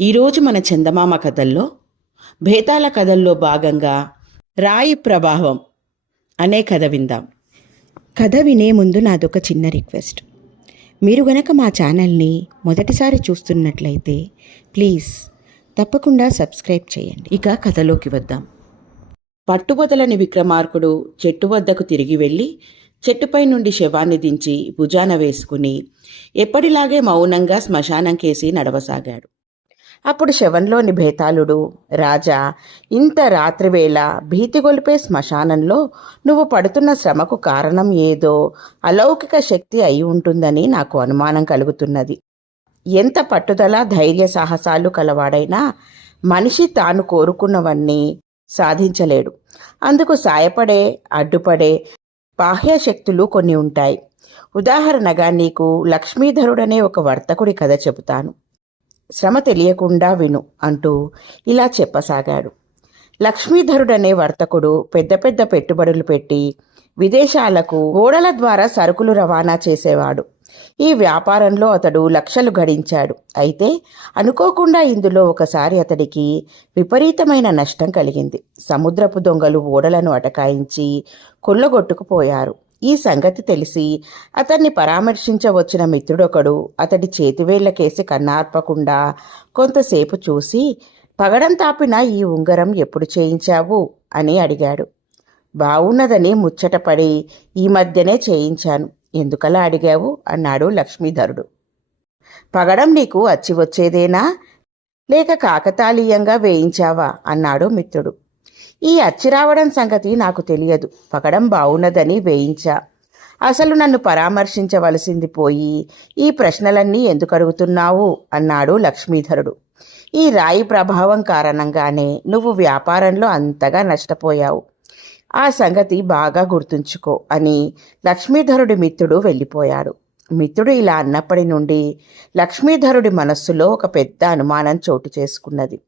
ఈరోజు మన చందమామ కథల్లో భేతాల కథల్లో భాగంగా రాయి ప్రభావం అనే కథ విందాం. కథ వినే ముందు నాదొక చిన్న రిక్వెస్ట్. మీరు గనక మా ఛానల్ని మొదటిసారి చూస్తున్నట్లయితే ప్లీజ్ తప్పకుండా సబ్స్క్రైబ్ చేయండి. ఇక కథలోకి వద్దాం. పట్టుబదలని విక్రమార్కుడు చెట్టు వద్దకు తిరిగి వెళ్ళి చెట్టుపై నుండి శవాన్ని దించి భుజాన వేసుకుని ఎప్పటిలాగే మౌనంగా శ్మశానం కేసి నడవసాగాడు. అప్పుడు శవంలోని భేతాళుడు రాజా ఇంత రాత్రివేళ భీతిగొలిపే శ్మశానంలో నువ్వు పడుతున్న శ్రమకు కారణం ఏదో అలౌకిక శక్తి అయి ఉంటుందని నాకు అనుమానం కలుగుతున్నది. ఎంత పట్టుదల ధైర్య సాహసాలు కలవాడైనా మనిషి తాను కోరుకున్నవన్నీ సాధించలేడు. అందుకు సాయపడే అడ్డుపడే బాహ్య శక్తులు కొన్ని ఉంటాయి. ఉదాహరణగా నీకు లక్ష్మీధరుడనే ఒక వర్తకుడి కథ చెబుతాను. శ్రమ తెలియకుండా విను అంటూ ఇలా చెప్పసాగాడు. లక్ష్మీధరుడనే వర్తకుడు పెద్ద పెద్ద పెట్టుబడులు పెట్టి విదేశాలకు ఓడల ద్వారా సరుకులు రవాణా చేసేవాడు. ఈ వ్యాపారంలో అతడు లక్షలు గడించాడు. అయితే అనుకోకుండా ఇందులో ఒకసారి అతడికి విపరీతమైన నష్టం కలిగింది. సముద్రపు దొంగలు ఓడలను అటకాయించి కొల్లగొట్టుకుపోయారు. ఈ సంగతి తెలిసి అతన్ని పరామర్శించవచ్చిన మిత్రుడొకడు అతడి చేతివేళ్ళకేసి కన్నార్పకుండా కొంతసేపు చూసి పగడం తాపిన ఈ ఉంగరం ఎప్పుడు చేయించావు? అని అడిగాడు. బావున్నదని ముచ్చటపడి ఈ మధ్యనే చేయించాను. ఎందుకలా అడిగావు? అన్నాడు లక్ష్మీధరుడు. పగడం నీకు అచ్చి వచ్చేదేనా? లేక కాకతాళీయంగా వేయించావా? అన్నాడు మిత్రుడు. ఈ అచ్చి రావడం సంగతి నాకు తెలియదు. పగడం బావున్నదని వేయించా. అసలు నన్ను పరామర్శించవలసింది పోయి ఈ ప్రశ్నలన్నీ ఎందుకు అడుగుతున్నావు అన్నాడు లక్ష్మీధరుడు. ఈ రాయి ప్రభావం కారణంగానే నువ్వు వ్యాపారంలో అంతగా నష్టపోయావు. ఆ సంగతి బాగా గుర్తుంచుకో అని లక్ష్మీధరుడి మిత్రుడు వెళ్ళిపోయాడు. మిత్రుడు ఇలా అన్నప్పటి నుండి లక్ష్మీధరుడి మనస్సులో ఒక పెద్ద అనుమానం చోటు చేసుకున్నది.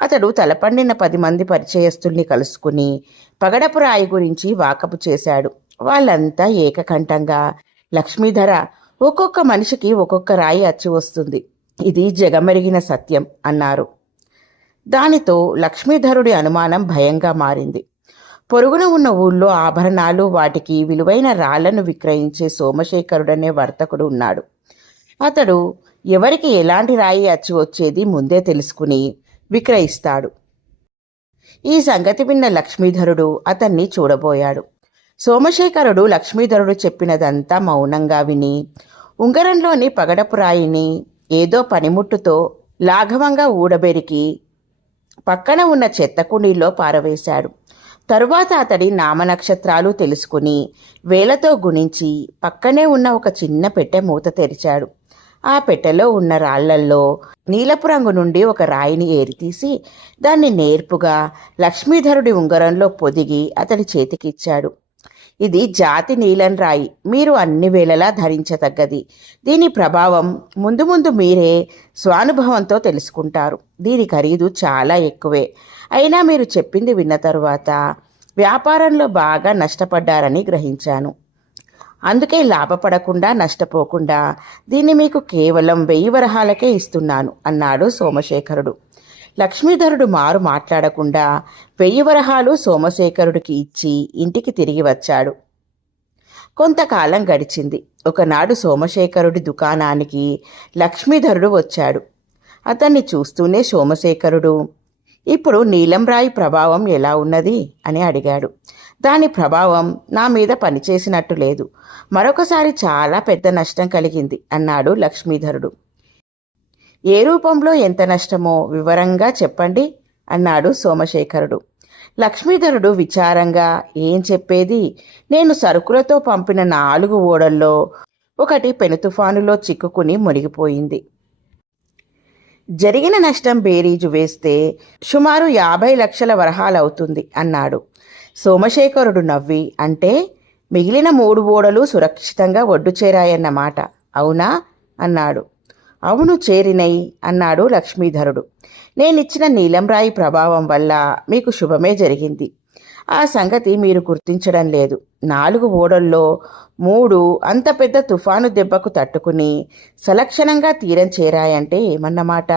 అతడు తలపండిన పది మంది పరిచయస్తుల్ని కలుసుకుని పగడపు రాయి గురించి వాకపు చేశాడు. వాళ్ళంతా ఏకకంఠంగా లక్ష్మీధర ఒక్కొక్క మనిషికి ఒక్కొక్క రాయి అచ్చి వస్తుంది. ఇది జగమెరిగిన సత్యం అన్నారు. దానితో లక్ష్మీధరుడి అనుమానం భయంగా మారింది. పొరుగున ఉన్న ఊళ్ళో ఆభరణాలు వాటికి విలువైన రాళ్ళను విక్రయించే సోమశేఖరుడనే వర్తకుడు ఉన్నాడు. అతడు ఎవరికి ఎలాంటి రాయి అచ్చి వచ్చేది ముందే తెలుసుకుని విక్రయిస్తాడు. ఈ సంగతి విన్న లక్ష్మీధరుడు అతన్ని చూడబోయాడు. సోమశేఖరుడు లక్ష్మీధరుడు చెప్పినదంతా మౌనంగా విని ఉంగరంలోని పగడపు రాయిని ఏదో పనిముట్టుతో లాఘవంగా ఊడబెరికి పక్కన ఉన్న చెత్తకుండీలో పారవేశాడు. తరువాత అతడి నామనక్షత్రాలు తెలుసుకుని వేలతో గుణించి పక్కనే ఉన్న ఒక చిన్న పెట్టె మూత తెరిచాడు. ఆ పెట్టెలో ఉన్న రాళ్ళల్లో నీలపు రంగు నుండి ఒక రాయిని ఏరితీసి దాన్ని నేర్పుగా లక్ష్మీధరుడి ఉంగరంలో పొదిగి అతని చేతికిచ్చాడు. ఇది జాతి నీలం రాయి. మీరు అన్ని వేళలా ధరించదగ్గది దీని ప్రభావం ముందు ముందు మీరే స్వానుభవంతో తెలుసుకుంటారు. దీని ఖరీదు చాలా ఎక్కువే. అయినా మీరు చెప్పింది విన్న తరువాత వ్యాపారంలో బాగా నష్టపడ్డారని గ్రహించాను. అందుకే లాభపడకుండా నష్టపోకుండా దీన్ని మీకు కేవలం వెయ్యి వరహాలకే ఇస్తున్నాను అన్నాడు సోమశేఖరుడు. లక్ష్మీధరుడు మారు మాట్లాడకుండా వెయ్యి వరహాలు సోమశేఖరుడికి ఇచ్చి ఇంటికి తిరిగి వచ్చాడు. కొంతకాలం గడిచింది. ఒకనాడు సోమశేఖరుడి దుకాణానికి లక్ష్మీధరుడు వచ్చాడు. అతన్ని చూస్తూనే సోమశేఖరుడు ఇప్పుడు నీలం రాయి ప్రభావం ఎలా ఉన్నది? అని అడిగాడు. దాని ప్రభావం నా మీద పనిచేసినట్టు లేదు. మరొకసారి చాలా పెద్ద నష్టం కలిగింది అన్నాడు లక్ష్మీధరుడు. ఏ రూపంలో ఎంత నష్టమో వివరంగా చెప్పండి అన్నాడు సోమశేఖరుడు. లక్ష్మీధరుడు విచారంగా ఏం చెప్పేది? నేను సరుకులతో పంపిన నాలుగు ఓడల్లో ఒకటి పెను తుఫానులో చిక్కుకుని మునిగిపోయింది. జరిగిన నష్టం బేరీజు వేస్తే సుమారు యాభై లక్షల వరహాలవుతుంది అన్నాడు. సోమశేఖరుడు నవ్వి అంటే మిగిలిన మూడు ఓడలు సురక్షితంగా ఒడ్డు చేరాయన్నమాట. అవునా? అన్నాడు. అవును చేరినై అన్నాడు లక్ష్మీధరుడు. నేనిచ్చిన నీలంరాయి ప్రభావం వల్ల మీకు శుభమే జరిగింది. ఆ సంగతి మీరు గుర్తించడం లేదు. నాలుగు ఓడల్లో మూడు అంత పెద్ద తుఫాను దెబ్బకు తట్టుకుని సలక్షణంగా తీరం చేరాయంటే ఏమన్నమాట?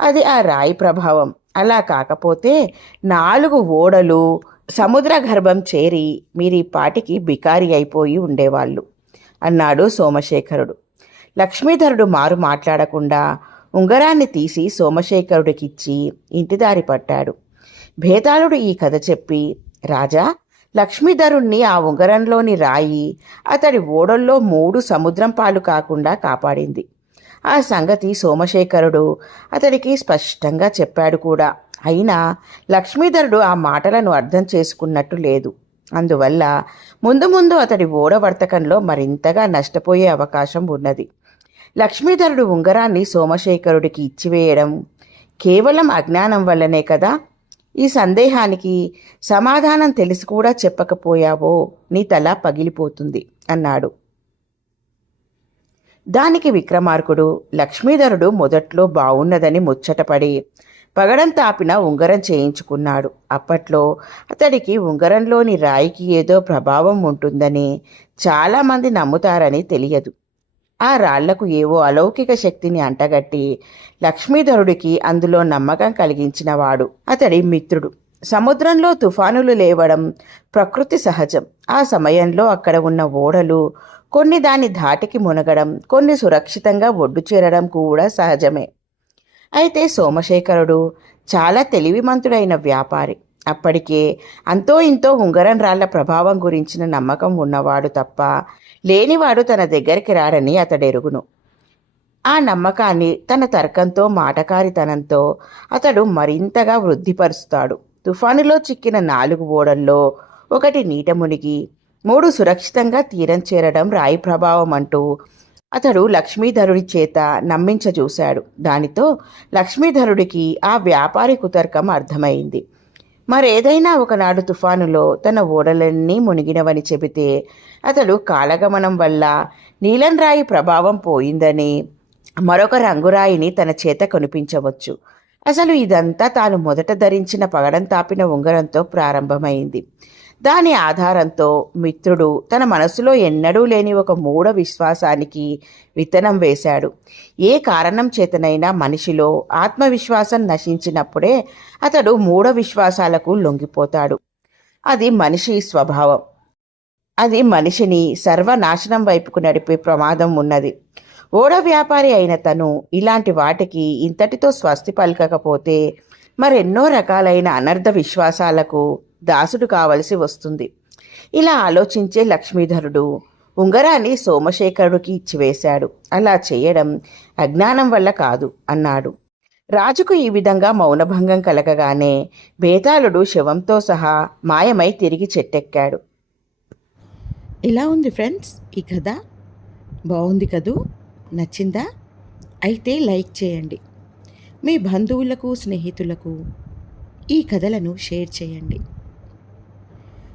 అది ఆ రాయి ప్రభావం. అలా కాకపోతే నాలుగు ఓడలు సముద్ర గర్భం చేరి మీరు ఈ పాటికి బికారి అయిపోయి ఉండేవాళ్ళు అన్నాడు సోమశేఖరుడు. లక్ష్మీధరుడు మారు మాట్లాడకుండా ఉంగరాన్ని తీసి సోమశేఖరుడికిచ్చి ఇంటిదారి పట్టాడు. భేతాళుడు ఈ కథ చెప్పి రాజా లక్ష్మీధరుణ్ణి ఆ ఉంగరంలోని రాయి అతడి ఓడల్లో మూడు సముద్రం పాలు కాకుండా కాపాడింది. ఆ సంగతి సోమశేఖరుడు అతడికి స్పష్టంగా చెప్పాడు కూడా. అయినా లక్ష్మీధరుడు ఆ మాటలను అర్థం చేసుకున్నట్టు లేదు. అందువల్ల ముందు ముందు అతడి ఓడ వర్తకంలో మరింతగా నష్టపోయే అవకాశం ఉన్నది. లక్ష్మీధరుడు ఉంగరాన్ని సోమశేఖరుడికి ఇచ్చివేయడం కేవలం అజ్ఞానం వల్లనే కదా ఈ సందేహానికి సమాధానం తెలిసి కూడా చెప్పకపోయావో నీ తల పగిలిపోతుంది అన్నాడు. దానికి విక్రమార్కుడు లక్ష్మీధరుడు మొదట్లో బావున్నదని ముచ్చటపడి పగడం తాపిన ఉంగరం చేయించుకున్నాడు. అప్పట్లో అతడికి ఉంగరంలోని రాయికి ఏదో ప్రభావం ఉంటుందని చాలామంది నమ్ముతారని తెలియదు. ఆ రాళ్ళకు ఏవో అలౌకిక శక్తిని అంటగట్టి లక్ష్మీధరుడికి అందులో నమ్మకం కలిగించినవాడు. అతడి మిత్రుడు. సముద్రంలో తుఫానులు లేవడం ప్రకృతి సహజం. ఆ సమయంలో అక్కడ ఉన్న ఓడలు కొన్ని దాని ధాటికి మునగడం కొన్ని సురక్షితంగా ఒడ్డు చేరడం కూడా సహజమే. అయితే సోమశేఖరుడు చాలా తెలివిమంతుడైన వ్యాపారి. అప్పటికే అంతో ఇంతో ఉంగరం రాళ్ళ ప్రభావం గురించిన నమ్మకం ఉన్నవాడు తప్ప లేనివాడు తన దగ్గరికి రాడని అతడెరుగును. ఆ నమ్మకాన్ని తన తర్కంతో మాటకారితనంతో అతడు మరింతగా వృద్ధిపరుస్తాడు. తుఫానులో చిక్కిన నాలుగు ఓడల్లో ఒకటి నీట మునిగి మూడు సురక్షితంగా తీరం చేరడం రాయి ప్రభావం అంటూ అతడు లక్ష్మీధరుడి చేత నమ్మించజూశాడు దానితో లక్ష్మీధరుడికి ఆ వ్యాపారి కుతర్కం అర్థమైంది. మరేదైనా ఒకనాడు తుఫానులో తన ఓడలన్నీ మునిగినవని చెబితే అతడు కాలగమనం వల్ల నీలం రాయి ప్రభావం పోయిందని మరొక రంగురాయిని తన చేత కొనిపించవచ్చు. అసలు ఇదంతా తాను మొదట ధరించిన పగడం తాపిన ఉంగరంతో ప్రారంభమైంది. దాని ఆధారంతో మిత్రుడు తన మనసులో ఎన్నడూ లేని ఒక మూఢ విశ్వాసానికి విత్తనం వేశాడు. ఏ కారణం చేతనైనా మనిషిలో ఆత్మవిశ్వాసం నశించినప్పుడే అతడు మూఢ విశ్వాసాలకు లొంగిపోతాడు. అది మనిషి స్వభావం. అది మనిషిని సర్వనాశనం వైపుకు నడిపే ప్రమాదం ఉన్నది. ఓడ వ్యాపారి అయిన తను ఇలాంటి వాటికి ఇంతటితో స్వస్తి పలకకపోతే మరెన్నో రకాలైన అనర్థ విశ్వాసాలకు దాసుడు కావలసి వస్తుంది. ఇలా ఆలోచించే లక్ష్మీధరుడు ఉంగరాన్ని సోమశేఖరుడికి ఇచ్చివేశాడు అలా చేయడం అజ్ఞానం వల్ల కాదు అన్నాడు. రాజుకు ఈ విధంగా మౌనభంగం కలగగానే బేతాళుడు శవంతో సహా మాయమై తిరిగి చెట్టెక్కాడు. ఇలా ఉంది ఫ్రెండ్స్ ఈ కథ. బాగుంది కదూ? నచ్చిందా? అయితే లైక్ చేయండి. మీ బంధువులకు స్నేహితులకు ఈ కథలను షేర్ చేయండి.